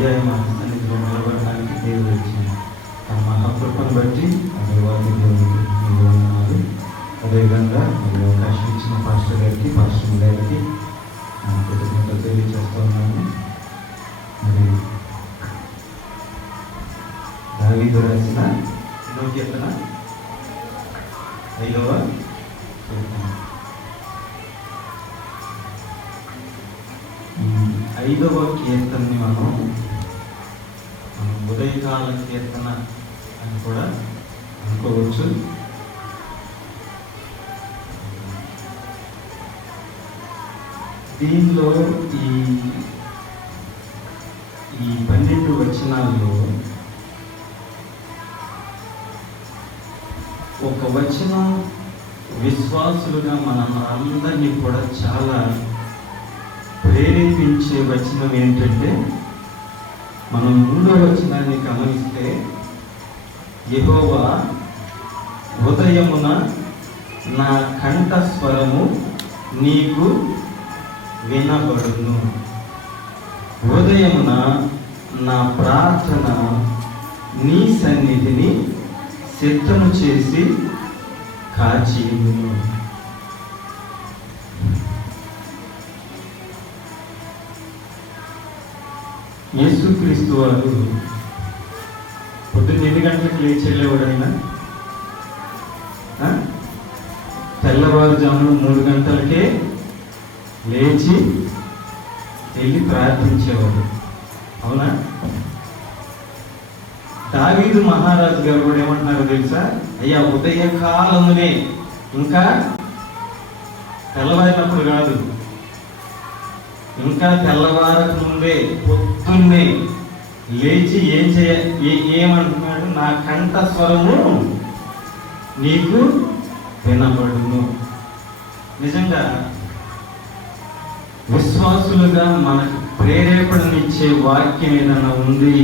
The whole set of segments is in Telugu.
పర్యాయం ఆయన సన్నిధిలో నిలబడడానికి దేవుడు ఇచ్చిన తన మహాకృపను బట్టి దేవాది దేవునికి వందనాలు. అదేవిధంగా మీరు అవకాశం ఇచ్చిన పాస్టర్ గారికి, పాస్టర్ గారికి కృతజ్ఞతలు తెలియజేస్తూ ఉన్నాను. మరి దావీదు రాసిన 5వ కీర్తన 5వ కీర్తన 5వ కీర్తనని మనం ఉదయకాల కీర్తన అని కూడా అనుకోవచ్చు. దీనిలో ఈ 12 వచనాల్లో ఒక వచనం విశ్వాసులుగా మనం అందరినీ కూడా చాలా ప్రేరేపించే వచనం ఏంటంటే, మనం 3వ వచనాన్ని గమనిస్తే, యెహోవా ఉదయమున నా కంఠస్వరము నీకు వినబడును. ఉదయమున నా ప్రార్థన నీ సన్నిధిని సిద్ధము చేసి కాచి ఉండును. యేసుక్రీస్తు వారు పొద్దున్న 8 గంటలకు లేచి వెళ్ళేవాడైనా, తెల్లవారుజామున 3 గంటలకే లేచి వెళ్ళి ప్రార్థించేవాడు. అవునా? దావీదు మహారాజు గారు కూడా ఏమంటున్నారో తెలుసా? అయ్యా, ఉదయకాలమునే, ఇంకా తెల్లవారినప్పుడు కాదు, ఇంకా తెల్లవారకు ముందే పొద్దున్నే లేచి ఏమంటున్నాడు? నా కంఠస్వరము నీకు వినబడును. నిజంగా విశ్వాసులుగా మనకు ప్రేరేపణనిచ్చే వాక్యం ఏదైనా ఉంది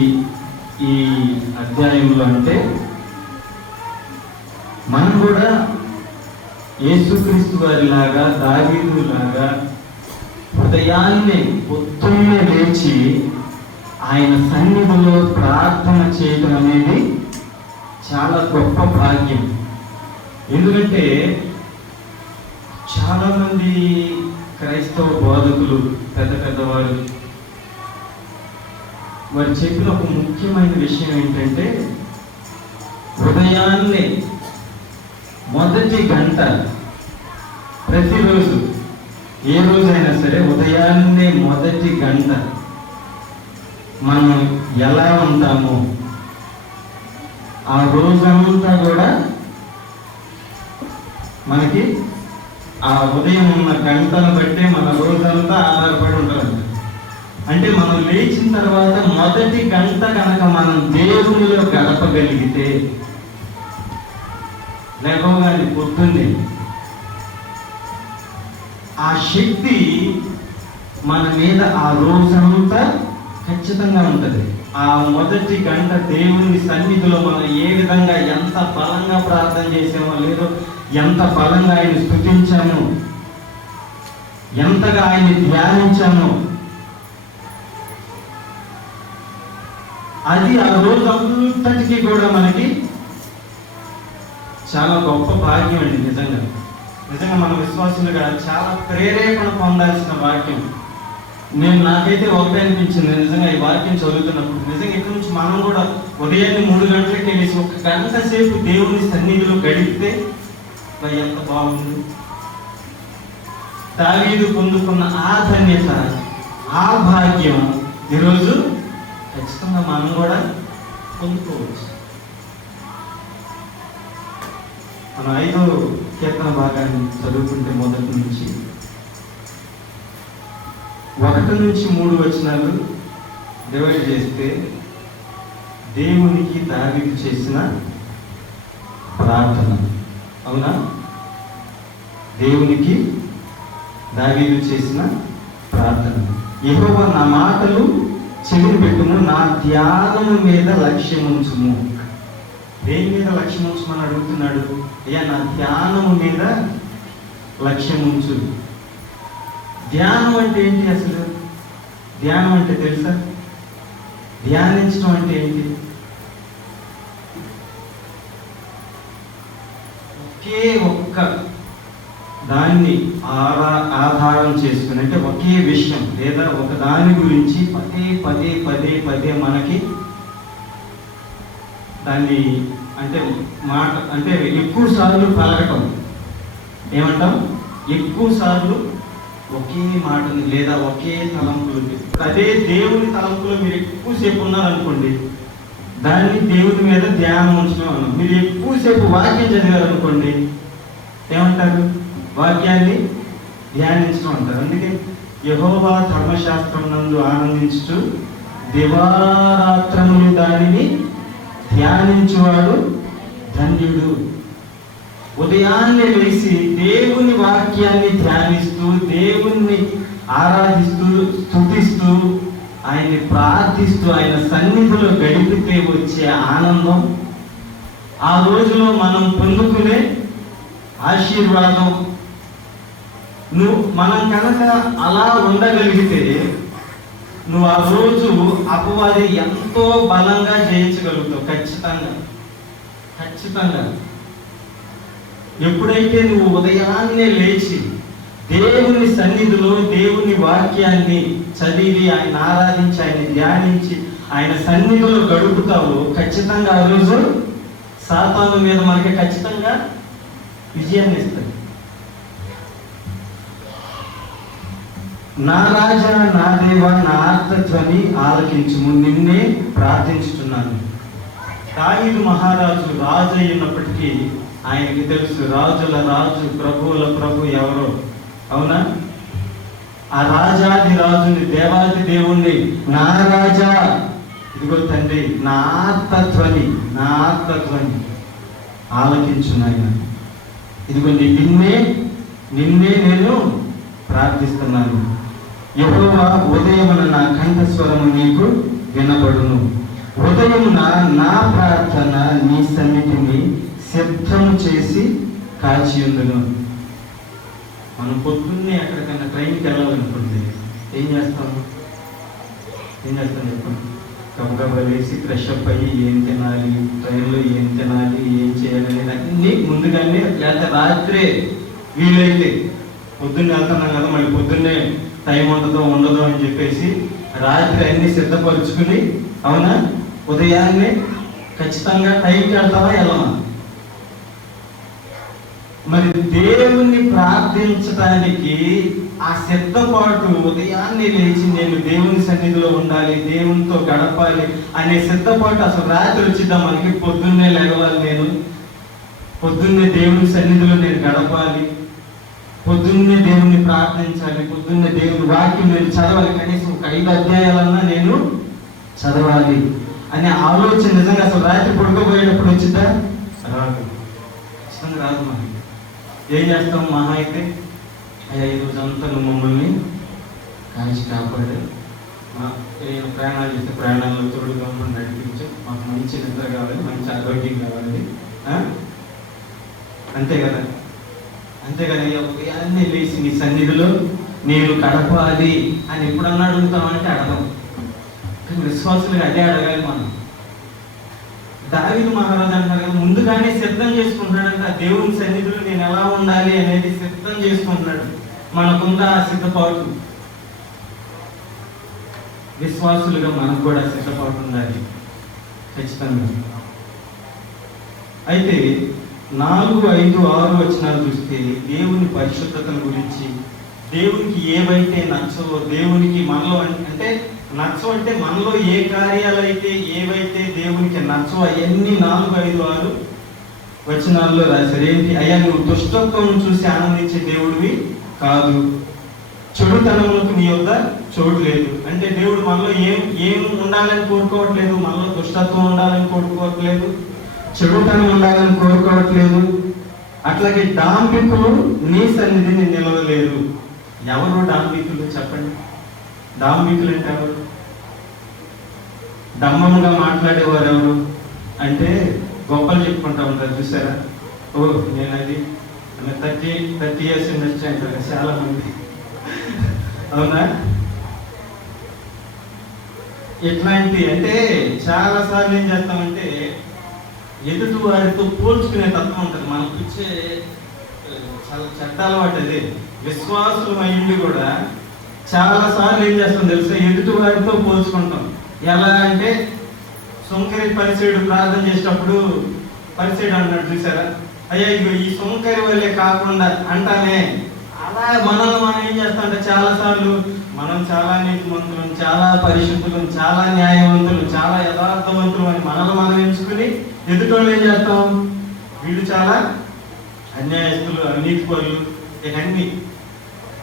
ఈ అధ్యాయంలో అంటే, మనం కూడా యేసుక్రీస్తు వారిలాగా, దావీదు లాగా ఉదయాన్నే పొద్దున్నే లేచి ఆయన సన్నిధిలో ప్రార్థన చేయడం అనేది చాలా గొప్ప భాగ్యం. ఎందుకంటే చాలామంది క్రైస్తవ బోధకులు, పెద్దవారు, వారు చెప్పిన ఒక ముఖ్యమైన విషయం ఏంటంటే, ఉదయాన్నే మొదటి గంట ప్రతిరోజు, ఏ రోజైనా సరే ఉదయాన్నే మొదటి గంట మనం ఎలా ఉంటామో ఆ రోజంతా కూడా మనకి ఆ ఉదయం ఉన్న గంటను బట్టే మన రోజంతా ఆధారపడి ఉంటుంది. అంటే మనం లేచిన తర్వాత మొదటి గంట కనుక మనం దేవునిలో గడపగలిగితే, లేవగానే పొద్దున్నే ఆ శక్తి మన మీద ఆ రోజంతా ఖచ్చితంగా ఉంటుంది. ఆ మొదటి గంట దేవుని సన్నిధిలో మనం ఏ విధంగా, ఎంత బలంగా ప్రార్థన చేసామో లేదో, ఎంత బలంగా ఆయన స్తుతించామో, ఎంతగా ఆయన ధ్యానించామో, అది ఆ రోజు అంతటికీ కూడా మనకి చాలా గొప్ప భాగ్యం అండి. నిజంగా మన విశ్వాసులుగా చాలా ప్రేరేపణ పొందాల్సిన వాక్యం. నాకైతే ఒకటే అనిపించింది నిజంగా ఈ వాక్యం చదువుతున్నప్పుడు. నిజంగా ఇక్కడ నుంచి మనం కూడా ఉదయాన్నే 3 గంటలకి వెళ్ళేసి 1 గంట సేపు దేవుని సన్నిధిలో గడిపితే ఎంత బాగుంది. దావీదు పొందుకున్న ఆ ధన్యత, ఆ భాగ్యం ఈరోజు ఖచ్చితంగా మనం కూడా పొందుకోవచ్చు. మన 5వ కీర్తన భాగాన్ని చదువుకుంటే మొదటి నుంచి 1 నుంచి 3 వచనాలు డివైడ్ చేస్తే, దేవునికి దావీదు చేసిన ప్రార్థన. అవునా? దేవునికి దావీదు చేసిన ప్రార్థన. యెహోవా నా మాటలు చెవిని పెట్టుము, నా ధ్యానము మీద లక్ష్యం ఉంచుము. దేని మీద లక్ష్యం ఉంచమని అడుగుతున్నాడు? అయ్యా, నా ధ్యానము మీద లక్ష్యం ఉంచు. ధ్యానం అంటే ఏంటి అసలు? ధ్యానం అంటే తెలుసా? ధ్యానించడం అంటే ఏంటి? ఒకే ఒక్క దాన్ని ఆధారం చేసుకుని, అంటే ఒకే విషయం లేదా ఒక దాని గురించి పదే పదే పదే పదే మనకి దాన్ని అంటే మాట అంటే ఎక్కువ సార్లు పలకటం ఏమంటాం? ఎక్కువ సార్లు ఒకే మాటని లేదా ఒకే తలంపులు, అదే దేవుని తలంపులో మీరు ఎక్కువసేపు ఉన్నారనుకోండి, దాన్ని దేవుని మీద ధ్యానం ఉంచడం అన్నాం. మీరు ఎక్కువసేపు వాక్యం చదివారనుకోండి, ఏమంటారు? వాక్యాన్ని ధ్యానించడం అంటారు. అందుకే యెహోవా ధర్మశాస్త్రం నందు ఆనందించుచు దివారాత్రములు దానిని ధ్యానించువాడు ధన్యుడు. ఉదయాన్నే లేచి దేవుని వాక్యాన్ని ధ్యానిస్తూ, దేవుణ్ణి ఆరాధిస్తూ, స్తుతిస్తూ, ఆయన్ని ప్రార్థిస్తూ, ఆయన సన్నిధిలో గడిపితే వచ్చే ఆనందం, ఆ రోజులో మనం పొందుకునే ఆశీర్వాదం, మనం కనుక అలా ఉండగలిగితే నువ్వు ఆ రోజు అపవాది ఎంతో బలంగా జయించగలుగుతావు. ఖచ్చితంగా ఎప్పుడైతే నువ్వు ఉదయాన్నే లేచి దేవుని సన్నిధిలో దేవుని వాక్యాన్ని చదివి, ఆయన ఆరాధించి, ఆయన ధ్యానించి, ఆయన సన్నిధిలో గడుపుతావు, ఖచ్చితంగా ఆ రోజు సాతాను మీద మనకి ఖచ్చితంగా విజయాన్ని ఇస్తుంది. నా రాజా, నా దేవా, నా ఆర్తధ్వని ఆలకించుము, నిన్నే ప్రార్థించుతున్నాను. దావీదు మహారాజు రాజు అయినప్పటికీ ఆయనకి తెలుసు రాజుల రాజు, ప్రభువుల ప్రభు ఎవరో. అవునా? ఆ రాజాది రాజుని, దేవాది దేవుణ్ణి, నా రాజా, ఇదిగో తండ్రి, నా ఆర్తధ్వని ఆలకించున్నాయన, ఇదిగో నిన్నే నేను ప్రార్థిస్తున్నాను. యెహోవా, ఉదయమున నా కంఠస్వరము నీకు వినబడును. ఉదయమున నా ప్రార్థన నీ సన్నిధిని సిద్ధము చేసి కాచియుందును. మనం పొద్దున్నే ఎక్కడికైనా ట్రైన్కి వెళ్ళాలనుకుంటే ఏం చేస్తాం చెప్పండి? గబగబా వేసి ఫ్రెష్ అప్ అయ్యి ఏం తినాలి, ట్రైన్లో ఏం తినాలి, ఏం చేయాలి అనేది అన్నీ ముందుగానే, లేకపోతే రాత్రే వీలైతే, పొద్దున్నే వెళ్తున్నాం కదా, మళ్ళీ పొద్దున్నే టైం ఉండదో అని చెప్పేసి రాత్రి అన్ని సిద్ధపరుచుకుని, అవునా, ఉదయాన్నే ఖచ్చితంగా టైంకి వెళ్తావా, వెళ్ళమా? మరి దేవుణ్ణి ప్రార్థించడానికి ఆ సిద్ధపాటు, ఉదయాన్నే లేచి నేను దేవుని సన్నిధిలో ఉండాలి, దేవునితో గడపాలి అనే సిద్ధపాటు అసలు రాత్రి వచ్చిద్దాం మనకి. పొద్దున్నే లేవాలి, నేను పొద్దున్నే దేవుని సన్నిధిలో నేను గడపాలి, పొద్దున్నే దేవుణ్ణి ప్రార్థించాలి, పొద్దున్నే దేవుని వాక్యం నేను చదవాలి, కనీసం ఒక 5 అధ్యాయాలన్నా నేను చదవాలి అనే ఆలోచన నిజంగా అసలు రాత్రి పడుకోబోయేటప్పుడు వచ్చిందా? రాదు, ఖచ్చితంగా రాదు. మనకి ఏం చేస్తాం? మహా అయితే అయ్యా ఈ రోజంతా నువ్వు మమ్మల్ని కాల్చి కాపాడు, నేను ప్రయాణాలు చేస్తే ప్రయాణాల్లో తోడుగా నడిపించు, మాకు మంచి నిద్ర కావాలి, మంచి ఆరోగ్యం కావాలి, అంతే కదా. అన్నీ లేచి నీ సన్నిధిలో నేను గడపాలి అని ఎప్పుడన్నా అడుగుతామంటే అడగం. కానీ విశ్వాసులుగా అదే అడగాలి మనం. దావీదు మహారాజు అంటారు కదా, ముందుగానే సిద్ధం చేసుకుంటున్నాడంట, దేవుని సన్నిధిలో నేను ఎలా ఉండాలి అనేది సిద్ధం చేసుకుంటున్నాడు. మనకుందా ఆ సిద్ధపాటు? విశ్వాసులుగా మనకు కూడా సిద్ధపాటు ఉండాలి ఖచ్చితంగా. అయితే 4, 5, 6 వచనాలు చూస్తే దేవుని పరిశుద్ధతను గురించి, దేవునికి ఏవైతే నచ్చవో, దేవునికి మనలో అంటే నచ్చవు అంటే మనలో ఏ కార్యాలు అయితే ఏవైతే దేవునికి నచ్చవో అవన్నీ 4, 5, 6 వచనాల్లో రాశారు. ఏంటి? అయ్యా, నువ్వు దుష్టత్వం చూసి ఆనందించే దేవుడివి కాదు, చెడుతనములకు నీ యొద్ద చోటు లేదు. అంటే దేవుడు మనలో ఏం ఉండాలని కోరుకోవట్లేదు, మనలో దుష్టత్వం ఉండాలని కోరుకోవట్లేదు, చెడుతనం ఉండాలని కోరుకోవట్లేదు. అట్లాగే డాంబికులు నీ సన్నిధిని నిలవలేరు. ఎవరు డాంబికులు చెప్పండి? డాంబికులు అంటే ఎవరు? దమ్మముగా మాట్లాడేవారు ఎవరు అంటే గొప్పలు చెప్పుకుంటా ఉంటారు, చూసారా? ఓ నేను అది 30 years ఇండస్ట్రీ అంటారు చాలా మంది, అవునా? ఎట్లాంటి అంటే చాలా సార్లు ఏం చేస్తామంటే ఎదుటి వారితో పోల్చుకునే తత్వం ఉంటుంది మనకు ఇచ్చే చాలా చెడ్డ అలవాటు అదే. విశ్వాసులు అయ్యింది కూడా చాలా సార్లు ఏం చేస్తాం తెలుసా, ఎదుటి వారితో పోల్చుకుంటాం. ఎలా అంటే సుంకరి పరిచయుడు ప్రార్థన చేసేటప్పుడు పరిచయుడు అన్నాడు చూసారా, అయ్యా ఇగో ఈ సుంకరి వల్లే కాకుండా అంటానే. అలా మనల్ని మనం ఏం చేస్తామంటే చాలా సార్లు మనం చాలా నీతిమంతులం, చాలా పరిశుద్ధులం, చాలా న్యాయవంతులు, చాలా యథార్థవంతులు అని మనల్ని మనం ఎంచుకుని ఎదుటోళ్ళు ఏం చేస్తాం, వీళ్ళు చాలా అన్యాయస్తులు, అవినీతిపరులు, ఇవన్నీ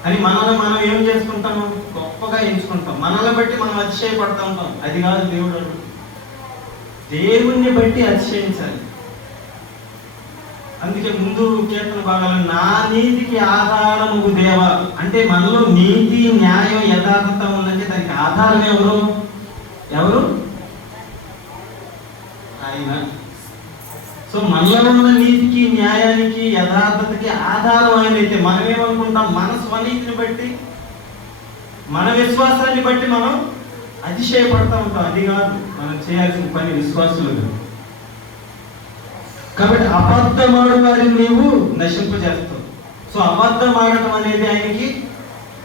అని మనల్ని మనం ఏం చేసుకుంటాము, గొప్పగా ఎంచుకుంటాం. మనల్ని బట్టి మనం అతిశయపడతా ఉంటాం. అది కాదు దేవుడు. దేవుణ్ణి బట్టి అతిశయించాలి. అందుకే ముందు కీర్తన భాగాలు నా నీతికి ఆధారము దేవ అంటే మనలో నీతి, న్యాయం, యథార్థత ఉందంటే దానికి ఆధారం ఎవరు? ఆయన. సో మనలో ఉన్న నీతికి, న్యాయానికి, యథార్థతకి ఆధారం ఆయన అయితే మనం ఏమనుకుంటాం, మన స్వనీతిని బట్టి, మన విశ్వాసాన్ని బట్టి మనం అతిశయపడతా ఉంటాం. అది కాదు మనం చేయాల్సిన పని విశ్వాసులు. కాబట్టి అబద్ధమాడు వారిని నీవు నశింపజేస్తావు. సో అబద్ధం ఆడటం అనేది ఆయనకి,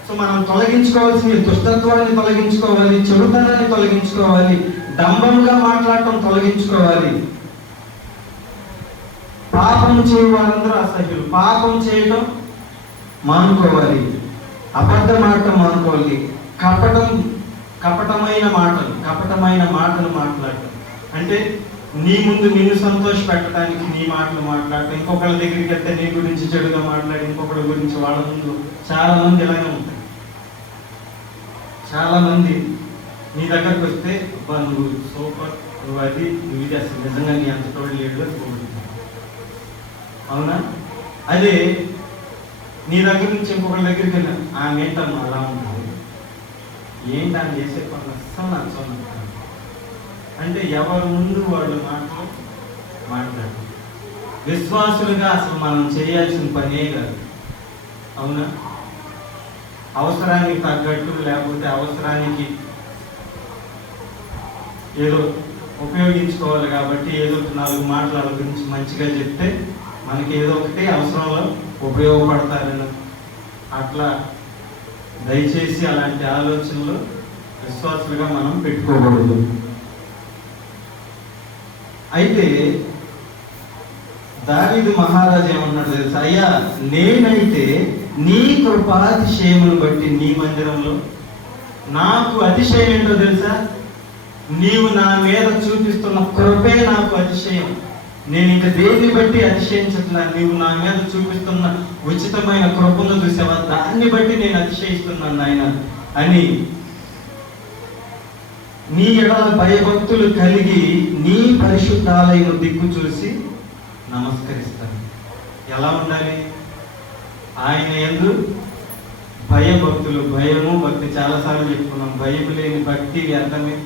సో మనం తొలగించుకోవాల్సిన దుష్టత్వాన్ని తొలగించుకోవాలి, చెడుతనాన్ని తొలగించుకోవాలి, డంబంగా మాట్లాడటం తొలగించుకోవాలి. పాపం చేయ వారందరూ అసహ్యులు. పాపం చేయడం మానుకోవాలి, అబద్ధం ఆడటం మానుకోవాలి, కపటమైన మాటలు మాట్లాడటం అంటే నీ ముందు నిన్ను సంతోష పెట్టడానికి నీ మాటలు మాట్లాడటం, ఇంకొకళ్ళ దగ్గరికి వెళ్తే నీ గురించి చెడుగా మాట్లాడి ఇంకొకళ్ళ గురించి వాళ్ళ ముందు. చాలా మంది ఇలాగే ఉంటాయి. చాలా మంది నీ దగ్గరకు వస్తే అబ్బా నువ్వు సూపర్, నువ్వు అది, నువ్వు ఇది, అసలు నిజంగా నీ అంత తోడు లేడు అని. అవునా? అదే నీ దగ్గర నుంచి ఇంకొకళ్ళ దగ్గరికి వెళ్ళా, ఆమె ఏంటమ్మా అలా ఉంటుంది, ఏంటి ఆమె చేసే పనులు అస్సలు నచ్చవు అంటే ఎవరి ముందు వాళ్ళు మాట్లాడు. విశ్వాసులుగా అసలు మనం చేయాల్సిన పనే కాదు. అవునా? అవసరానికి తగ్గట్టు, లేకపోతే అవసరానికి ఏదో ఉపయోగించుకోవాలి కాబట్టి ఏదో 4 మాటల గురించి మంచిగా చెప్తే మనకి ఏదో ఒకటి అవసరంలో ఉపయోగపడతారని, అట్లా దయచేసి అలాంటి ఆలోచనలు విశ్వాసులుగా మనం పెట్టుకోకూడదు. అయితే దావీదు మహారాజు ఏమన్నాడు తెలుసా, అయ్యా నేనైతే నీ కృపాతిశయమును బట్టి నీ మందిరంలో నాకు అతిశయం ఏంటో తెలుసా, నీవు నా మీద చూపిస్తున్న కృపే నాకు అతిశయం. నేను ఇంకా దేన్ని బట్టి అతిశయించట్లా, నీవు నా మీద చూపిస్తున్న ఉచితమైన కృపను చూసావా, దాన్ని బట్టి నేను అతిశయిస్తున్నాను ఆయన అని నీ ఎడల భయభక్తులు కలిగి నీ పరిశుద్ధాలయము దిక్కు చూసి నమస్కరిస్తాను. ఎలా ఉండాలి? ఆయన యందు భయభక్తులు. భయము భక్తి చాలాసార్లు చెప్పుకున్నాం. భయం లేని భక్తి వ్యర్థమే.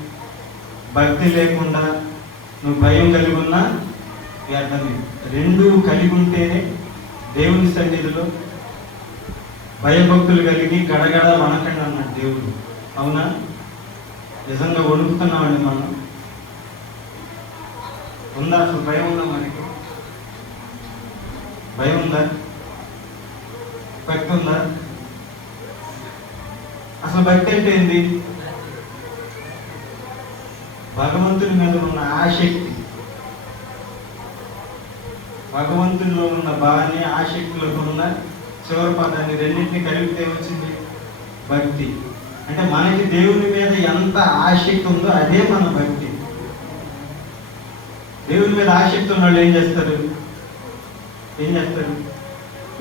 భక్తి లేకుండా నువ్వు భయం కలిగి ఉన్నా వ్యర్థమే. రెండు కలిగి ఉంటేనే దేవుని సన్నిధిలో భయభక్తులు కలిగి గడగడ వణకండి అన్నాడు దేవుడు. అవునా? నిజంగా వణుకుతున్నామండి మనం. ఉందా అసలు భయం? ఉందా మనకి? భయం ఉందా? భక్తి ఉందా? అసలు భక్తి అంటే ఏంది? భగవంతుని మీద ఉన్న ఆసక్తి, భగవంతునిలో ఉన్న భావాన్ని, ఆసక్తిలో ఉన్న చివరి పదాన్ని రెండింటినీ కలిపితే వచ్చింది భక్తి. అంటే మనకి దేవుని మీద ఎంత ఆసక్తి ఉందో అదే మన భక్తి. దేవుని మీద ఆసక్తి ఉన్న వాళ్ళు ఏం చేస్తారు?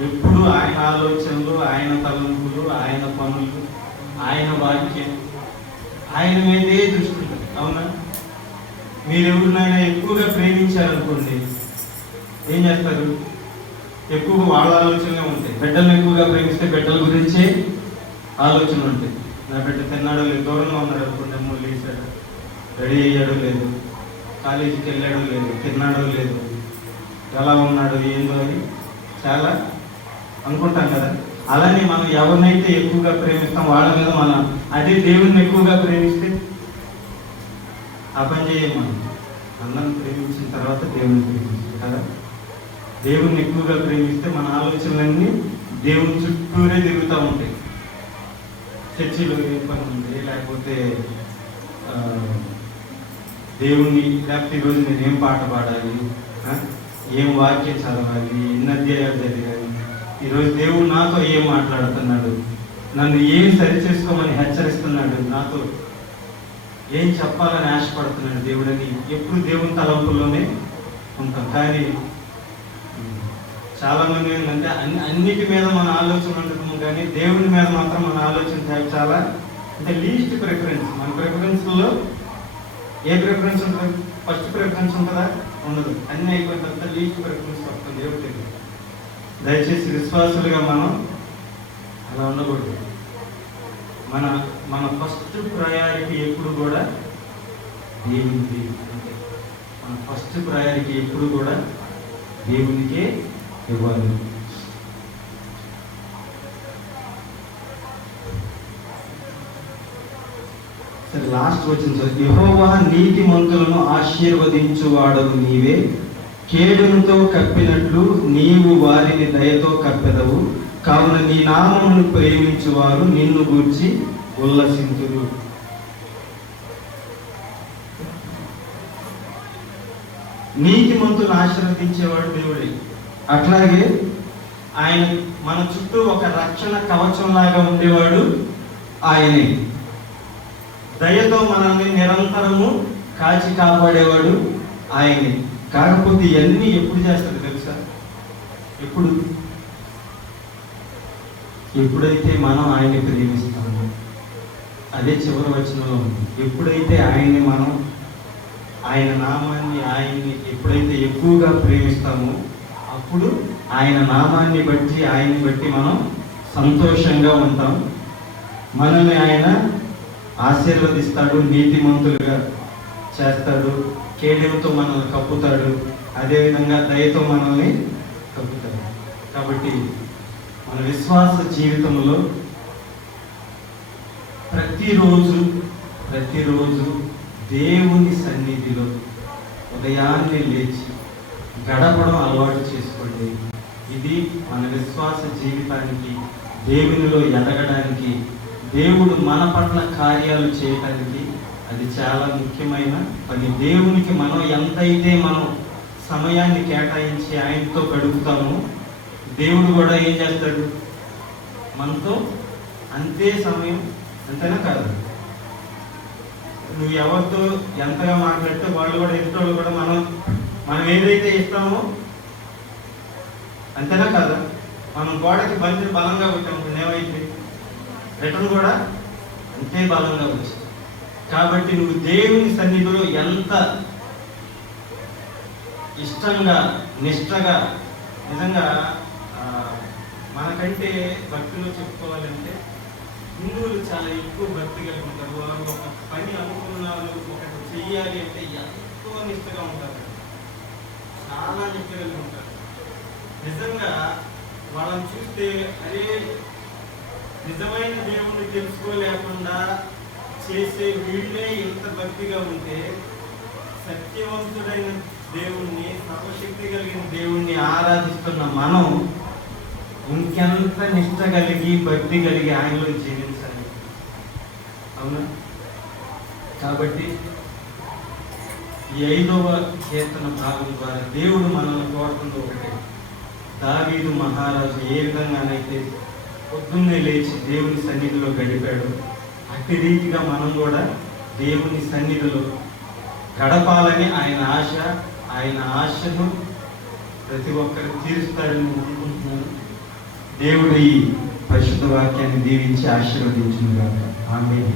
ఎప్పుడు ఆయన ఆలోచనలు, ఆయన తలంపులు, ఆయన పనులు, ఆయన వాక్యం, ఆయన మీదే దృష్టి ఉంటుంది. అవునా? మీరు ఎవరినైనా ఎక్కువగా ప్రేమించారనుకోండి, ఏం చేస్తారు? ఎక్కువగా వాళ్ళ ఆలోచనలే ఉంటాయి. బిడ్డలను ఎక్కువగా ప్రేమిస్తే బిడ్డల గురించే ఆలోచనలు ఉంటాయి. నా బిడ్డ తిన్నాడో లేదు, దూరంగా ఉన్నాడు అనుకోండి, అమ్మో లేచాడు, రెడీ అయ్యాడో లేదు, కాలేజీకి వెళ్ళాడో లేదు, తిన్నాడో లేదు, ఎలా ఉన్నాడు ఏందో అని చాలా అనుకుంటాం కదా. అలానే మనం ఎవరినైతే ఎక్కువగా ప్రేమిస్తాం వాళ్ళ మీద మనం, అదే దేవుడిని ఎక్కువగా ప్రేమిస్తే ఆ పని చేయం మనం. అందరిని ప్రేమించిన తర్వాత దేవుని ప్రేమించాలి కదా. దేవుణ్ణి ఎక్కువగా ప్రేమిస్తే మన ఆలోచనలన్నీ దేవుని చుట్టూరే తిరుగుతూ ఉంటాయి. చర్చిలో ఏం పని ఉంది, లేకపోతే దేవుణ్ణి, లేకపోతే ఈరోజు నేను ఏం పాట పాడాలి, ఏం వాక్యం చదవాలి, ఎన్ని అధ్యాయాలు చదివాలి, ఈరోజు దేవుడు నాతో ఏం మాట్లాడుతున్నాడు, నన్ను ఏం సరి చేసుకోమని హెచ్చరిస్తున్నాడు, నాతో ఏం చెప్పాలని ఆశపడుతున్నాడు దేవుడని ఎప్పుడు దేవుని తలంపుల్లోనే ఉంటాం. కానీ చాలామంది ఏంటంటే అన్నిటి మీద మన ఆలోచన ఉండటము, కానీ దేవుని మీద మాత్రం మన ఆలోచన చాలా అంటే లీస్ట్ ప్రిఫరెన్స్. మన ప్రిఫరెన్స్లో ఏ ప్రిఫరెన్స్ ఉంటుంది? ఫస్ట్ ప్రిఫరెన్స్ ఉంటుందా? ఉండదు. అన్నీ అయిపోయిన తర్వాత లీస్ట్ ప్రిఫరెన్స్ వస్తుంది దేవుడి దగ్గర. దయచేసి విశ్వాసులుగా మనం అలా ఉండకూడదు. మన ఫస్ట్ ప్రయారిటీ ఎప్పుడు కూడా దేవునికి. అంటే మన ఫస్ట్ ప్రయారిటీ ఎప్పుడు కూడా దేవునికే ఇవ్వాలి. సరే, లాస్ట్ వచ్చింది. యెహోవా నీతిమంతులను ఆశీర్వదించువాడవు నీవే, కేడులతో కప్పినట్లు నీవు వారిని దయతో కప్పెదవు. కావున నీ నామమును ప్రేమించువారు నిన్ను గూర్చి ఉల్లసింతురు. నీతిమంతులను ఆశీర్వదించేవాడు దేవుడే. అట్లాగే ఆయన మన చుట్టూ ఒక రక్షణ కవచంలాగా ఉండేవాడు ఆయనే. దయతో మనల్ని నిరంతరము కాచి కాపాడేవాడు ఆయనే. కాకపోతే ఇవన్నీ ఎప్పుడు చేస్తాడు తెలుసా? ఎప్పుడైతే మనం ఆయన్ని ప్రేమిస్తామో, అదే చివరి వచనంలో ఉంది. ఎప్పుడైతే ఆయన్ని మనం, ఆయన నామాన్ని, ఆయన్ని ఎప్పుడైతే ఎక్కువగా ప్రేమిస్తామో అప్పుడు ఆయన నామాన్ని బట్టి, ఆయన్ని బట్టి మనం సంతోషంగా ఉంటాం. మనల్ని ఆయన ఆశీర్వదిస్తాడు, నీతిమంతులుగా చేస్తాడు, కేడెంతో మనల్ని కప్పుతాడు, అదేవిధంగా దయతో మనల్ని కప్పుతాడు. కాబట్టి మన విశ్వాస జీవితంలో ప్రతిరోజు దేవుని సన్నిధిలో ఉదయాన్నే లేచి గడపడం అలవాటు చేసుకోండి. ఇది మన విశ్వాస జీవితానికి, దేవునిలో ఎదగడానికి, దేవుడు మన పట్ల కార్యాలు చేయడానికి అది చాలా ముఖ్యమైన పని. దేవునికి మనం ఎంతైతే మనం సమయాన్ని కేటాయించి ఆయనతో గడుపుతామో, దేవుడు కూడా ఏం చేస్తాడు? మనతో అంతే సమయం. అంతేనా కాదు? నువ్వు ఎవరితో ఎంతగా మాట్లాడితే వాళ్ళు కూడా, ఎదుటోళ్ళు కూడా మనం ఏదైతే ఇస్తామో, అంతేనా కాదు? మనం గోడకి బంతిని బలంగా కొట్టాము, ఏమైంది? రిటర్న్ కూడా అంతే బలంగా వచ్చింది. కాబట్టి నువ్వు దేవుని సన్నిధిలో ఎంత ఇష్టంగా, నిష్టగా, నిజంగా మనకంటే భక్తిలో చెప్పుకోవాలంటే హిందువులు చాలా ఎక్కువ భక్తి కలిగి ఉంటారు. వాళ్ళు ఒక పని అనుకున్నారు, ఒకటి చెయ్యాలి అంటే ఎంతో నిష్టగా ఉంటారు, చాలా నిష్ట కలిగి ఉంటారు. నిజంగా వాళ్ళని చూస్తే అరే, నిజమైన దేవుణ్ణి తెలుసుకోలేకుండా చేసే వీళ్ళే ఇంత భక్తిగా ఉంటే, సత్యవంతుడైన దేవుణ్ణి, సర్వశక్తి కలిగిన దేవుణ్ణి ఆరాధిస్తున్న మనం ఇంకెంత నిష్ట కలిగి, భక్తి కలిగి ఆయనలో జీవించాలి. అవునా? కాబట్టి ఈ 5వ కీర్తన భాగం ద్వారా దేవుడు మనల్ని కోరుతుంది ఒకటే. దావీదు మహారాజు ఏ విధంగానైతే పొద్దున్నే లేచి దేవుని సన్నిధిలో గడిపాడు, అట్టి రీతిగా మనం కూడా దేవుని సన్నిధిలో గడపాలని ఆయన ఆశ. ఆయన ఆశను ప్రతి ఒక్కరు తీరుస్తాడని అనుకుంటున్నాను. దేవుడు ఈ పరిశుద్ధ వాక్యాన్ని దీవించి ఆశీర్వదించును గాక. ఆమేన్.